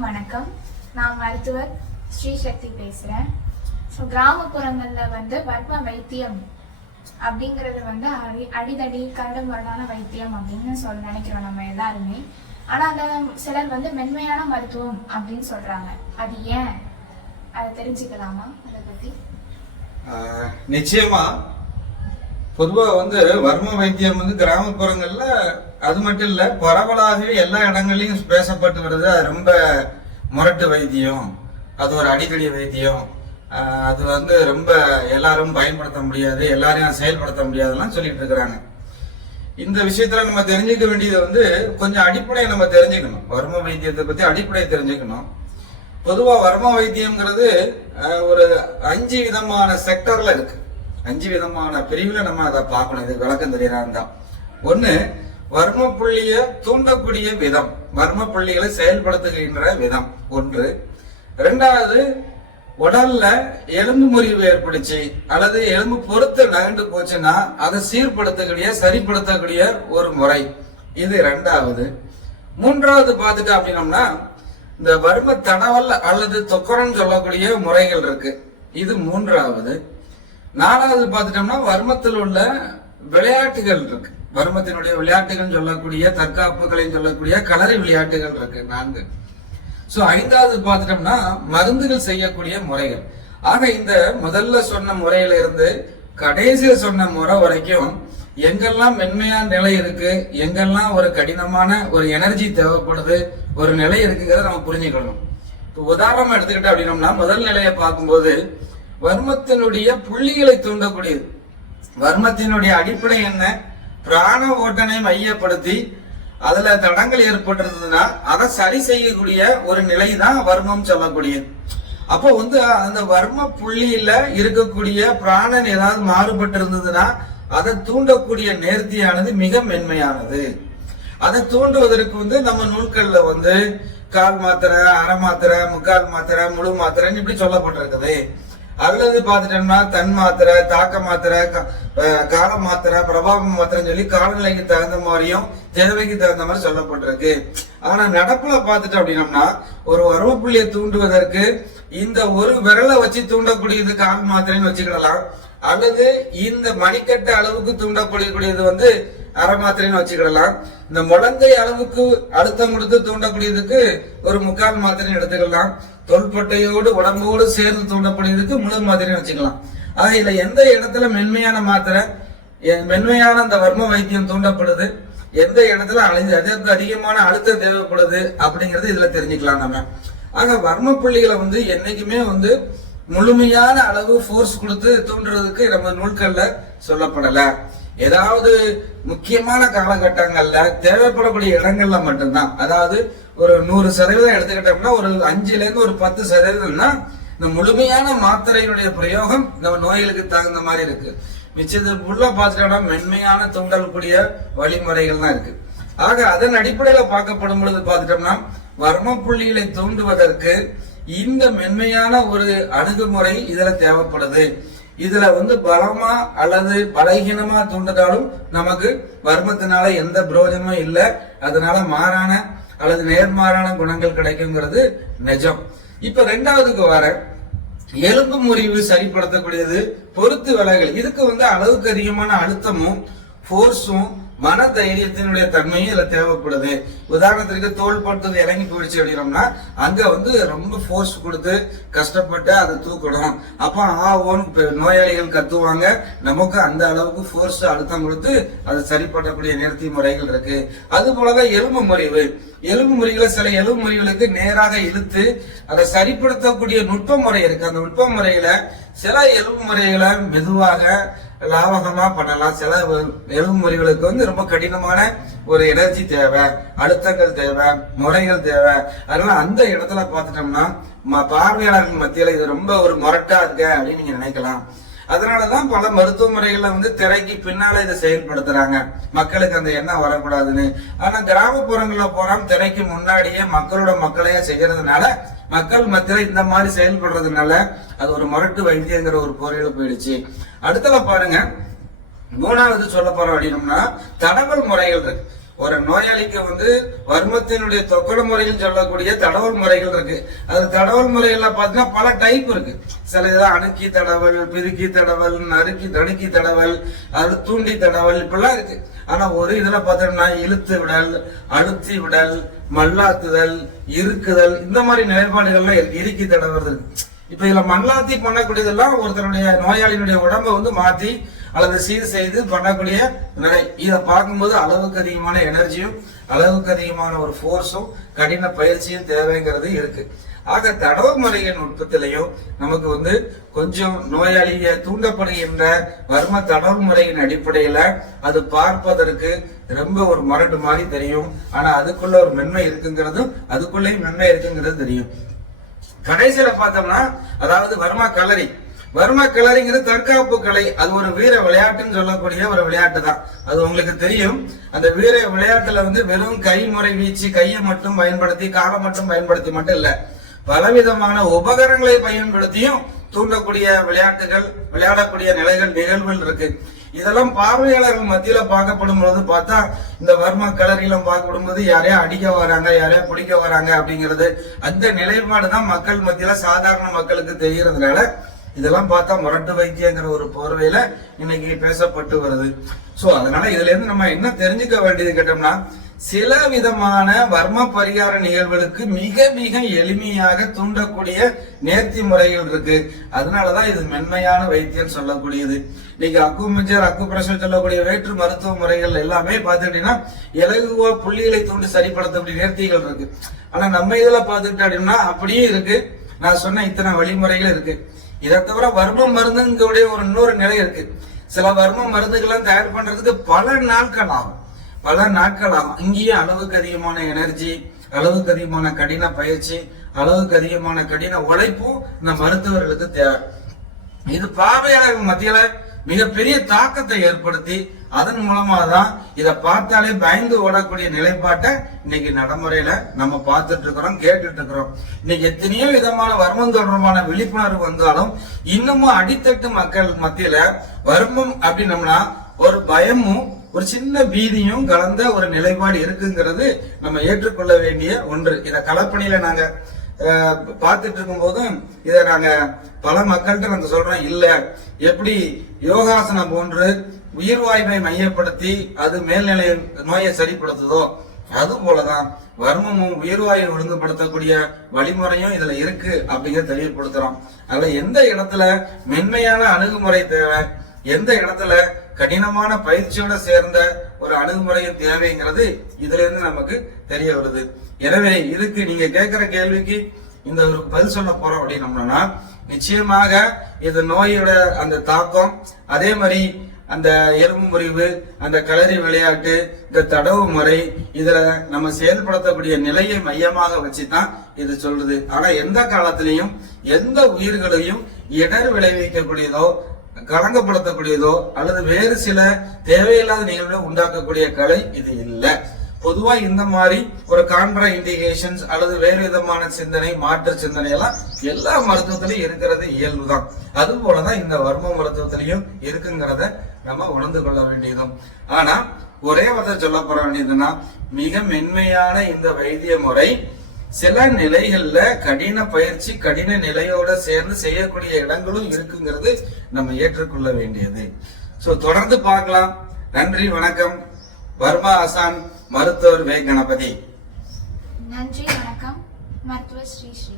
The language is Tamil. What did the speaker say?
வணக்கம். நான் மருத்துவர் ஸ்ரீசக்தி பேசுகிறேன் ஸோ கிராமப்புறங்களில் வந்து வர்ம வைத்தியம் அப்படிங்கிறது வந்து அடி அடிதடி கரடுமுரடான வைத்தியம் அப்படின்னு சொல்ல நினைக்கிறோம் நம்ம எல்லாருமே. ஆனால் அந்த சிலர் வந்து மென்மையான மருத்துவம் அப்படின்னு சொல்கிறாங்க அது ஏன்? அதை தெரிஞ்சுக்கலாமா? அதை பற்றி ஆஹ் பொதுவாக வந்து வர்ம வைத்தியம் வந்து கிராமப்புறங்களில் அது மட்டும் இல்லை பரவலாகவே எல்லா இடங்கள்லையும் பேசப்பட்டு வருது. அது ரொம்ப முரட்டு வைத்தியம். அது ஒரு அடிக்கடி வைத்தியம். அது வந்து ரொம்ப எல்லாரும் பயன்படுத்த முடியாது எல்லாரையும் செயல்படுத்த முடியாதுலாம் சொல்லிட்டு இருக்கிறாங்க. இந்த விஷயத்துல நம்ம தெரிஞ்சுக்க வேண்டியது வந்து கொஞ்சம் அடிப்படையை நம்ம தெரிஞ்சுக்கணும். வர்ம வைத்தியத்தை பத்தி அடிப்படையை தெரிஞ்சுக்கணும். பொதுவா வர்ம வைத்தியம்ங்கிறது ஒரு அஞ்சு விதமான செக்டர்ல இருக்கு. அஞ்சு விதமான பிரிவுல நம்ம அதை பார்க்கணும். இது விளக்கம் தெரியறான் தான். ஒண்ணு வர்ம புள்ளிய தூண்டக்கூடிய விதம். வர்ம புள்ளிகளை செயல்படுத்துகின்ற விதம். ஒன்று. ரெண்டாவது உடல்ல எலும்பு முறிவு ஏற்படுச்சு அல்லது எலும்பு பொறுத்து நகண்டு போச்சுன்னா அதை சீர்படுத்தக்கூடிய சரிப்படுத்தக்கூடிய ஒரு முறை. இது ரெண்டாவது மூன்றாவது பார்த்துட்டு அப்படின்னம்னா இந்த வர்ம தடவல் அல்லது தொக்கரம்னு சொல்லக்கூடிய முறைகள் இருக்கு. இது மூன்றாவது. நாலாவது பார்த்துட்டோம்னா வர்மத்தில் உள்ள விளையாட்டுகள் இருக்கு. வர்மத்தினுடைய விளையாட்டுகள் சொல்லக்கூடிய தற்காப்புகளை சொல்லக்கூடிய கலரி விளையாட்டுகள் இருக்கு நான்கு. ஸோ ஐந்தாவது பார்த்துட்டோம்னா மருந்துகள் செய்யக்கூடிய முறைகள். ஆக இந்த முதல்ல சொன்ன முறையில இருந்து கடைசியில் சொன்ன முறை வரைக்கும் எங்கெல்லாம் மென்மையான நிலை இருக்கு எங்கெல்லாம் ஒரு கடினமான ஒரு எனர்ஜி தேவைப்படுது ஒரு நிலை இருக்குங்கிறத நம்ம புரிஞ்சுக்கணும். இப்போ உதாரணமா எடுத்துக்கிட்டோம் அப்படின்னோம்னா முதல் நிலையை பார்க்கும்போது வர்மத்தினுடைய புள்ளிகளை தூண்டக்கூடியது. வர்மத்தினுடைய அடிப்படை என்ன? பிராண ஓட்டனை மையப்படுத்தி அதுல தடங்கள் ஏற்பட்டிருந்ததுன்னா அதை சரி செய்யக்கூடிய ஒரு நிலை தான் வர்மம் சொல்லக்கூடியது. அப்போ வந்து அந்த வர்ம புள்ளியில இருக்கக்கூடிய பிராணன் ஏதாவது மாறுபட்டு இருந்ததுன்னா அதை தூண்டக்கூடிய நேர்த்தியானது மிக மென்மையானது. அதை தூண்டுவதற்கு வந்து நம்ம நூல்கள்ல வந்து கால் மாத்திரை அரை மாத்திரை முக்கால் மாத்திரை முழு மாத்திரைன்னு இப்படி சொல்லப்பட்டிருக்குது. அல்லது பார்த்துட்டோம்னா தன் மாத்திரை தாக்க மாத்திரை க- கால மாத்திரை பிரபாவம் மாத்திரைன்னு சொல்லி காலநிலைக்கு தகுந்த மாதிரியும் தேவைக்கு தகுந்த மாதிரி சொல்லப்பட்டிருக்கு. ஆனா நடப்புல பார்த்துட்டோம் அப்படின்னம்னா ஒரு வர்மப்புள்ளியை தூண்டுவதற்கு இந்த ஒரு விரலை வச்சு தூண்டக்கூடியது கால் மாத்திரைன்னு வச்சுக்கிடலாம். அல்லது இந்த மணிக்கட்ட அளவுக்கு தூண்டக்கூடியக்கூடியது வந்து அரை மாத்திரைன்னு வச்சுக்கிடலாம். இந்த முழங்கை அளவுக்கு அழுத்தம் கொடுத்து தூண்டக்கூடியதுக்கு ஒரு முக்கால் மாத்திரைன்னு எடுத்துக்கலாம். தோள்பட்டையோடு உடம்போடு சேர்ந்து தூண்டப்படுகிறதுக்கு முழு மாத்திரைன்னு வச்சுக்கலாம். ஆக இதுல எந்த இடத்துல மென்மையான மாத்திரை மென்மையான அந்த வர்ம வைத்தியம் தூண்டப்படுது எந்த இடத்துல அழிஞ்சு அதற்கு அதிகமான அழுத்தம் தேவைப்படுது அப்படிங்கறது இதுல தெரிஞ்சுக்கலாம் நம்ம. ஆக வர்ம புள்ளிகளை வந்து என்னைக்குமே வந்து முழுமையான அளவு ஃபோர்ஸ் கொடுத்து தூண்டுறதுக்கு நம்ம நூல்களில் சொல்லப்படலை. ஏதாவது முக்கியமான காலகட்டங்கள்ல தேவைப்படக்கூடிய இடங்கள்ல மட்டும்தான். அதாவது ஒரு நூறு சதவீதம் எடுத்துக்கிட்டோம்னா ஒரு அஞ்சுல இருந்து ஒரு பத்து சதவீதம்னா இந்த முழுமையான மாத்திரையினுடைய பிரயோகம் நம்ம நோய்களுக்கு தகுந்த மாதிரி இருக்கு. மிச்சது உள்ள பார்த்துட்டோம்னா மென்மையான தூண்டக்கூடிய வழிமுறைகள் தான் இருக்கு. ஆக அதன் அடிப்படையில பார்க்கப்படும் பொழுது பார்த்துட்டோம்னா வர்ம புள்ளிகளை தூண்டுவதற்கு இந்த மென்மையான ஒரு அணுகுமுறை இதுல தேவைப்படுது. இதுல வந்து பலமா அல்லது பலகீனமா தூண்டுதாலும் நமக்கு வர்மத்தினால எந்த பிரயோஜனமும் இல்லை. அதனால மாறான அல்லது நேர்மாறான குணங்கள் கிடைக்குங்கிறது நிஜம். இப்ப ரெண்டாவதுக்கு வர எலும்பு முறிவு சரிப்படுத்தக்கூடியது பொறுத்து விலகல். இதுக்கு வந்து அளவுக்கு அதிகமான அழுத்தமும் ஃபோர்ஸும் மன தைரியத்தினுடைய தன்மையும் இதுல தேவைப்படுது. உதாரணத்திற்கு தோல் பட்டது இறங்கி போயிடுச்சு அப்படின்னோம்னா அங்க வந்து ரொம்ப ஃபோர்ஸ் கொடுத்து கஷ்டப்பட்டு அதை தூக்கணும். அப்ப ஆ ஓன்னு நோயாளிகள் கத்துவாங்க. நமக்கு அந்த அளவுக்கு ஃபோர்ஸ் அழுத்தம் கொடுத்து அதை சரிப்படுத்தக்கூடிய நிறுத்தி முறைகள் இருக்கு. அது போலதான் எலும்பு முறிவு. எலும்பு முறிகளை சில எலும்பு முறைகளுக்கு நேராக இழுத்து அதை சரிப்படுத்தக்கூடிய நுட்ப முறை இருக்கு. அந்த நுட்ப முறையில சில எலும்பு முறைகளை மெதுவாக லாபகமா பண்ணலாம். சில எலும்பு முறைகளுக்கு வந்து ரொம்ப கடினமான ஒரு எனர்ஜி தேவை அழுத்தங்கள் தேவை முறைகள் தேவை. அதனால அந்த இடத்துல பார்த்துட்டோம்னா ம- பார்வையாளர்கள் மத்தியில இது ரொம்ப ஒரு முரட்டா இருக்க அப்படின்னு நீங்க நினைக்கலாம். அதனாலதான் பல மருத்துவ முறைகள்ல வந்து திரைக்கு பின்னால இதை செயல்படுத்துறாங்க. மக்களுக்கு அந்த எண்ணம் வரக்கூடாதுன்னு. ஆனா கிராமப்புறங்கள்ல போறோம் திரைக்கு முன்னாடியே மக்களோட மக்களையே செய்யறதுனால மக்கள் மத்தியில இந்த மாதிரி செயல்படுறதுனால அது ஒரு முரட்டு வைத்தியங்கிற ஒரு பொருளில போயிடுச்சு. அடுத்தல பாருங்க மூணாவது சொல்ல போறோம் அப்படின்னம்னா தடவல் முறைகள் இருக்கு. ஒரு நோயாளிக்கு வந்து வர்மத்தினுடைய தொக்கட முறையில் சொல்லக்கூடிய தடவல் முறைகள் இருக்கு. அது தடவல் முறைகள்ல பாத்தீங்கன்னா பல டைப் இருக்கு. சில இதான் அணுக்கி தடவல் பிதுக்கி தடவல் நறுக்கி தடுக்கி தடவல் அது தூண்டி தடவல் இப்படிலாம் இருக்கு. ஆனா ஒரு இதுல பாத்தீங்கன்னா இழுத்து விடல் அழுத்தி விடல் மல்லாத்துதல் இருக்குதல் இந்த மாதிரி நிலைப்பாடுகள்லாம் இருக்கு. இறுக்கி தடவுறது இருக்கு. இப்ப இதுல மல்லாத்தி பண்ணக்கூடியதெல்லாம் ஒருத்தருடைய நோயாளியினுடைய உடம்ப வந்து மாத்தி அல்லது சீர் செய்து பண்ணக்கூடிய நிலை. இதை பார்க்கும்போது அளவுக்கு அதிகமான எனர்ஜியும் அளவுக்கு அதிகமான ஒரு ஃபோர்ஸும் கடின பயிற்சியும் தேவைங்கிறது இருக்கு. ஆக தடவு முறையின் நுட்பத்திலையும் நமக்கு வந்து கொஞ்சம் நோயாளிய தூண்டப்படுகின்ற வர்ம தடவு முறையின் அடிப்படையில அது பார்ப்பதற்கு ரொம்ப ஒரு மரட்டு மாதிரி தெரியும். ஆனா அதுக்குள்ள ஒரு மென்மை இருக்குங்கிறதும் அதுக்குள்ளேயும் மென்மை இருக்குங்கிறது தெரியும். கடைசியில பார்த்தோம்னா அதாவது வர்மா கலரி வர்மா கலரிங்கிறது தற்காப்பு கலை அது ஒரு வீர விளையாட்டுன்னு சொல்லக்கூடிய ஒரு விளையாட்டு தான் அது உங்களுக்கு தெரியும். அந்த வீர விளையாட்டுல வந்து வெறும் கைமுறை வீச்சு கையை மட்டும் பயன்படுத்தி காலை மட்டும் பயன்படுத்தி மட்டும் இல்ல. பலவிதமான உபகரணங்களை பயன்படுத்தியும் தூண்டக்கூடிய விளையாட்டுகள் விளையாடக்கூடிய நிலைகள் நிகழ்வுகள் இருக்கு. இதெல்லாம் பார்வையாளர்கள் மத்தியில பார்க்கப்படும் பொழுது பார்த்தா இந்த வர்ம கலரிலும் பார்க்கப்படும் போது யாரையா அடிக்க வராங்க யாரையா பிடிக்க வராங்க அப்படிங்கிறது அந்த நிலைப்பாடு தான் மக்கள் மத்தியில சாதாரண மக்களுக்கு தெரிகிறதுனால இதெல்லாம் பார்த்தா முரட்டு வைத்தியங்கிற ஒரு போர்வையில இன்னைக்கு பேசப்பட்டு வருது. சோ அதனால இதுல இருந்து நம்ம என்ன தெரிஞ்சுக்க வேண்டியது கேட்டோம்னா சில விதமான வர்ம பரிகார நிகழ்வுகளுக்கு மிக மிக எளிமையாக தூண்டக்கூடிய நேர்த்தி முறைகள் இருக்கு. அதனாலதான் இது மென்மையான வைத்தியம் சொல்லக்கூடியது. இன்னைக்கு அக்குமிஞ்சர் அக்குப்ரெஷர் சொல்லக்கூடிய வேற்று மருத்துவ முறைகள் எல்லாமே பார்த்துக்கிட்டீங்கன்னா இலகுவா புள்ளிகளை தூண்டி சரிப்படுத்தக்கூடிய நேர்த்திகள் இருக்கு. ஆனா நம்ம இதுல அப்படின்னா அப்படியே இருக்கு. நான் சொன்ன இத்தனை வழிமுறைகள் இருக்கு. இதை தவிர வர்ம மருந்துங்களுடைய ஒரு இன்னொரு நிலை இருக்கு. சில வர்ம மருந்துகள்லாம் தயார் பண்றதுக்கு பல நாட்கள் ஆகும் பல நாட்கள் ஆகும் இங்கேயும் அளவுக்கு அதிகமான எனர்ஜி அளவுக்கு அதிகமான கடின பயிற்சி அளவுக்கு அதிகமான கடின உழைப்பும் இந்த மருத்துவர்களுக்கு தேவை. இது பார்வையாளர்கள் மத்தியில மிகப்பெரிய தாக்கத்தை ஏற்படுத்தி அதன் மூலமாக தான் இதை பார்த்தாலே பயந்து ஓடக்கூடிய நிலைப்பாட்டை இன்னைக்கு நடைமுறையில நம்ம பார்த்துட்டு இருக்கிறோம் கேட்டுட்டு இருக்கிறோம். இன்னைக்கு எத்தனையோ விதமான வர்மம் தொடர்பான விழிப்புணர்வு வந்தாலும் இன்னமும் அடித்தட்டு மக்கள் மத்தியில வர்மம் அப்படின்னம்னா ஒரு பயமும் ஒரு சின்ன பீதியும் கலந்த ஒரு நிலைப்பாடு இருக்குங்கிறது நம்ம ஏற்றுக்கொள்ள வேண்டிய ஒன்று. இதை கலப்பணியில நாங்க பார்த்துட்டு இருக்கும் போதும் இதை நாங்க பல மக்கள்கிட்ட நாங்க சொல்றோம் இல்ல எப்படி யோகாசனம் போன்று உயிர்வாய்வை மையப்படுத்தி அது மேல்நிலை நோயை சரிப்படுத்துதோ அது போலதான் வர்மமும் உயிர்வாயை ஒழுங்குபடுத்தக்கூடிய வழிமுறையும் இதுல இருக்கு அப்படிங்கிற தெளிவுபடுத்துறோம். அதுல எந்த இடத்துல மென்மையான அணுகுமுறை தேவை எந்த இடத்துல கடினமான பயிற்சியோட சேர்ந்த ஒரு அணுகுமுறையும் தேவைங்கிறது இதுல இருந்து நமக்கு தெரிய வருது. எனவே இதுக்கு நீங்க கேட்கிற கேள்விக்கு இந்த ஒரு பதில் சொல்ல போறோம் அப்படின்னோம்னா நிச்சயமாக இது நோயோட அந்த தாக்கம் அதே மாதிரி அந்த எறும்பு முறிவு அந்த களரி விளையாட்டு இந்த தடவு முறை இதுல நம்ம செயல்படுத்தக்கூடிய நிலையை மையமாக வச்சுதான் இது சொல்றது ஆனா எந்த காலத்திலையும் எந்த உயிர்களையும் இடர் விளைவிக்கக்கூடியதோ கலங்கப்படுத்தக்கூடியதோ அல்லது வேறு சில தேவையில்லாத நிகழ்வுகளை உண்டாக்கக்கூடிய கலை இது இல்லை. பொதுவா இந்த மாதிரி ஒரு கான்ட்ரா இண்டிகேஷன்ஸ் அல்லது வேறு விதமான சிந்தனை மாற்று சிந்தனை எல்லாம் எல்லா மருத்துவத்திலையும் இருக்கிறது இயல்புதான். அது போலதான் இந்த வர்ம மருத்துவத்திலையும் இருக்குங்கிறத நம்ம உணர்ந்து கொள்ள வேண்டியதும். ஆனா ஒரே வார்த்தை சொல்ல போற வேண்டியதுன்னா மிக மென்மையான இந்த வைத்திய முறை சில நிலைகள்ல கடின பயிற்சி கடின நிலையோட சேர்ந்து செய்யக்கூடிய இடங்களும் இருக்குங்கிறது நம்ம ஏற்றுக்கொள்ள வேண்டியது. சோ தொடர்ந்து பார்க்கலாம். நன்றி வணக்கம். வர்மா ஆசான் மருத்துவர் வே கணபதி. நன்றி வணக்கம். மருத்துவர் ஸ்ரீ ஸ்ரீ.